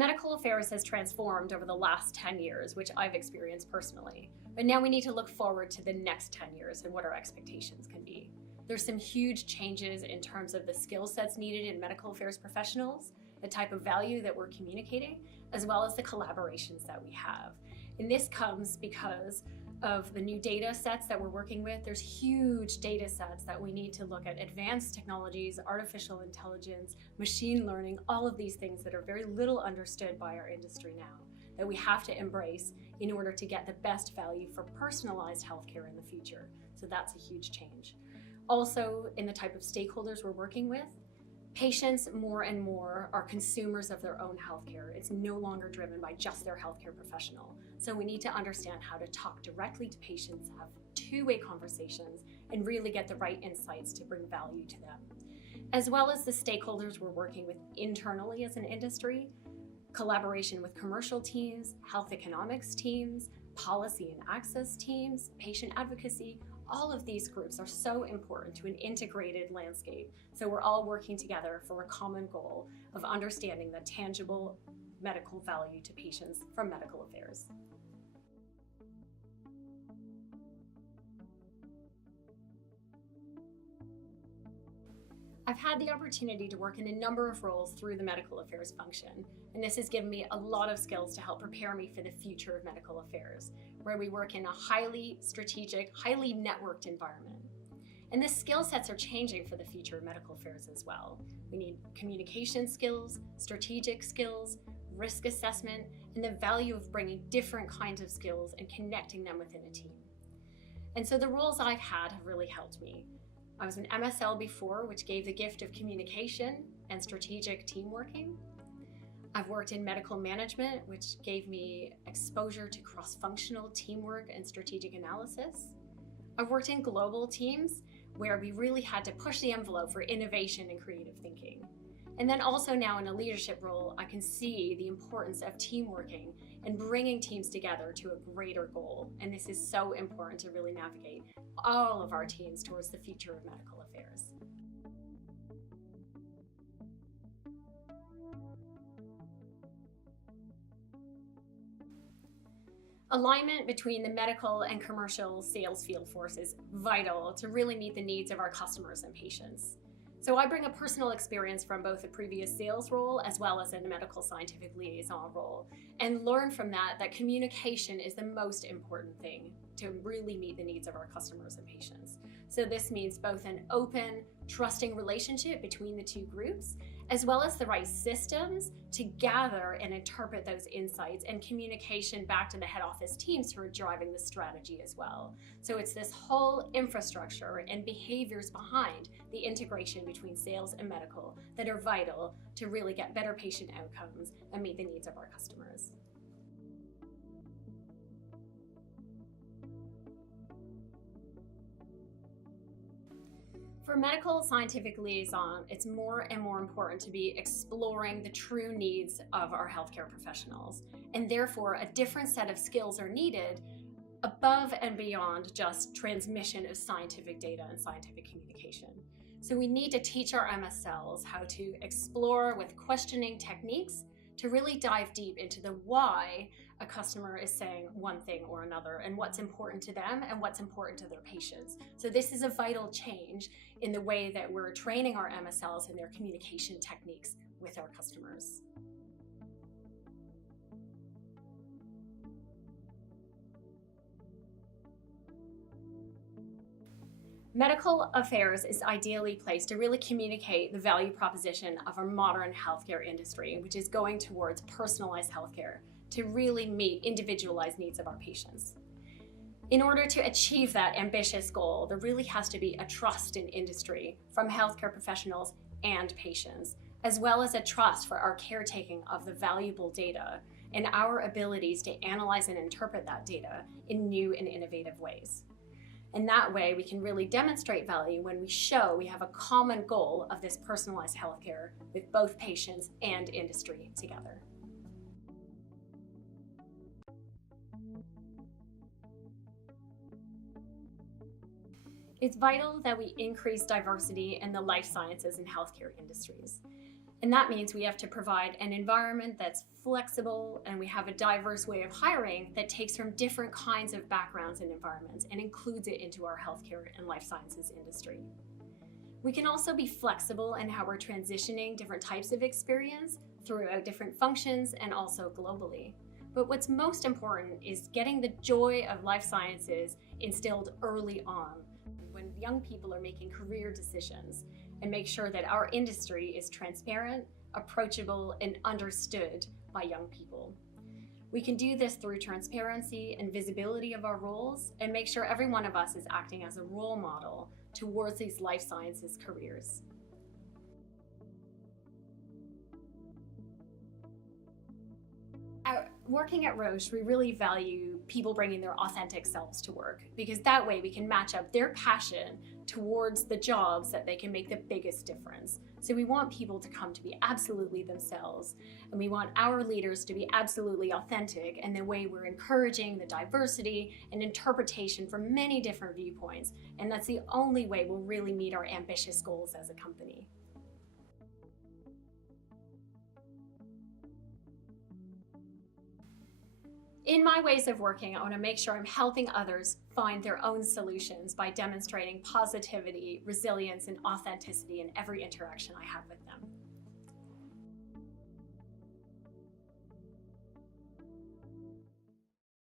Medical affairs has transformed over the last 10 years, which I've experienced personally. But now we need to look forward to the next 10 years and what our expectations can be. There's some huge changes in terms of the skill sets needed in medical affairs professionals, the type of value that we're communicating, as well as the collaborations that we have. And this comes because of the new data sets that we're working with. There's huge data sets that we need to look at: advanced technologies, artificial intelligence, machine learning, all of these things that are very little understood by our industry now, that we have to embrace in order to get the best value for personalized healthcare in the future. So that's a huge change. Also, in the type of stakeholders we're working with, patients more and more are consumers of their own healthcare. It's no longer driven by just their healthcare professional. So we need to understand how to talk directly to patients, have two-way conversations, and really get the right insights to bring value to them. As well as the stakeholders we're working with internally as an industry, collaboration with commercial teams, health economics teams, policy and access teams, patient advocacy. All of these groups are so important to an integrated landscape. So we're all working together for a common goal of understanding the tangible medical value to patients from medical affairs. I've had the opportunity to work in a number of roles through the medical affairs function, and this has given me a lot of skills to help prepare me for the future of medical affairs, where we work in a highly strategic, highly networked environment. And the skill sets are changing for the future of medical affairs as well. We need communication skills, strategic skills, risk assessment, and the value of bringing different kinds of skills and connecting them within a team. And so the roles I've had have really helped me. I was an MSL before, which gave the gift of communication and strategic team working. I've worked in medical management, which gave me exposure to cross-functional teamwork and strategic analysis. I've worked in global teams where we really had to push the envelope for innovation and creative thinking. And then also now in a leadership role, I can see the importance of team working and bringing teams together to a greater goal. And this is so important to really navigate all of our teams towards the future of medical affairs. Alignment between the medical and commercial sales field force is vital to really meet the needs of our customers and patients. So I bring a personal experience from both a previous sales role as well as a medical scientific liaison role, and learn from that communication is the most important thing to really meet the needs of our customers and patients. So this means both an open, trusting relationship between the two groups, as well as the right systems to gather and interpret those insights, and communication back to the head office teams who are driving the strategy as well. So it's this whole infrastructure and behaviors behind the integration between sales and medical that are vital to really get better patient outcomes and meet the needs of our customers. For medical scientific liaison, it's more and more important to be exploring the true needs of our healthcare professionals, and therefore a different set of skills are needed above and beyond just transmission of scientific data and scientific communication. So we need to teach our MSLs how to explore with questioning techniques to really dive deep into the why a customer is saying one thing or another, and what's important to them and what's important to their patients. So this is a vital change in the way that we're training our MSLs in their communication techniques with our customers. Medical affairs is ideally placed to really communicate the value proposition of our modern healthcare industry, which is going towards personalized healthcare to really meet individualized needs of our patients. In order to achieve that ambitious goal, there really has to be a trust in industry from healthcare professionals and patients, as well as a trust for our caretaking of the valuable data and our abilities to analyze and interpret that data in new and innovative ways. And that way we can really demonstrate value when we show we have a common goal of this personalized healthcare with both patients and industry together. It's vital that we increase diversity in the life sciences and healthcare industries. And that means we have to provide an environment that's flexible, and we have a diverse way of hiring that takes from different kinds of backgrounds and environments and includes it into our healthcare and life sciences industry. We can also be flexible in how we're transitioning different types of experience throughout different functions and also globally. But what's most important is getting the joy of life sciences instilled early on when young people are making career decisions, and make sure that our industry is transparent, approachable, and understood by young people. We can do this through transparency and visibility of our roles, and make sure every one of us is acting as a role model towards these life sciences careers. Working at Roche, we really value people bringing their authentic selves to work, because that way we can match up their passion towards the jobs that they can make the biggest difference. So we want people to come to be absolutely themselves, and we want our leaders to be absolutely authentic in the way we're encouraging the diversity and interpretation from many different viewpoints, and that's the only way we'll really meet our ambitious goals as a company. In my ways of working, I want to make sure I'm helping others find their own solutions by demonstrating positivity, resilience, and authenticity in every interaction I have with them.